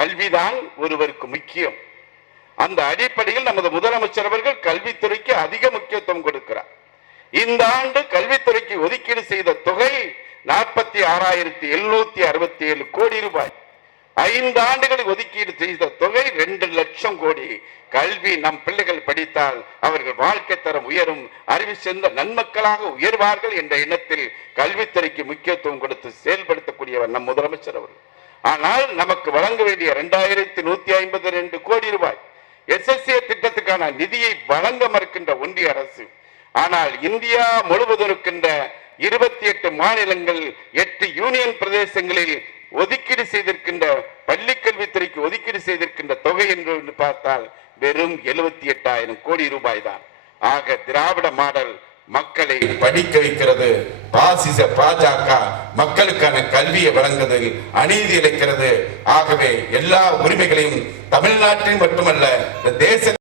கல்விதான் ஒருவருக்கு முக்கியம். அந்த அடிப்படையில் நமது முதலமைச்சர் அவர்கள் கல்வித்துறைக்கு அதிக முக்கியத்துவம் கொடுக்கிறார். இந்த ஆண்டு கல்வித்துறைக்கு ஒதுக்கீடு செய்த தொகை 46,767 கோடி ரூபாய். 5 ஆண்டுகளில் ஒதுக்கீடு செய்த தொகை 2 லட்சம் கோடி. கல்வி நம் பிள்ளைகள் படித்தால் அவர்கள் வாழ்க்கை தரம் உயரும், அறிவு சேர்ந்த நன்மக்களாக உயர்வார்கள் என்ற எண்ணத்தில் கல்வித்துறைக்கு முக்கியத்துவம் கொடுத்து செயல்படுத்தக்கூடியவர் நம் முதலமைச்சர் அவர்கள். ஆனால் நமக்கு வழங்க வேண்டிய 2,152 கோடி ரூபாய் SSA திட்டத்துக்கான நிதியை வழங்க மறுக்கின்ற ஒன்றிய அரசு. ஆனால் இந்தியா முழுவதும் இருக்கின்ற 28 மாநிலங்கள் 8 யூனியன் பிரதேசங்களில் ஒதுக்கீடு செய்திருக்கின்ற பள்ளி கல்வித்துறைக்கு ஒதுக்கீடு செய்திருக்கின்ற தொகை என்று பார்த்தால் வெறும் 78,000 கோடி ரூபாய் தான். ஆக திராவிட மாடல் மக்களை படிக்க வைக்கிறது, பாசிச பாஜக மக்களுக்கான கல்வியை வழங்குவதில் அநீதி இழைக்கிறது. ஆகவே எல்லா உரிமைகளையும் தமிழ்நாட்டில் மட்டுமல்ல தேச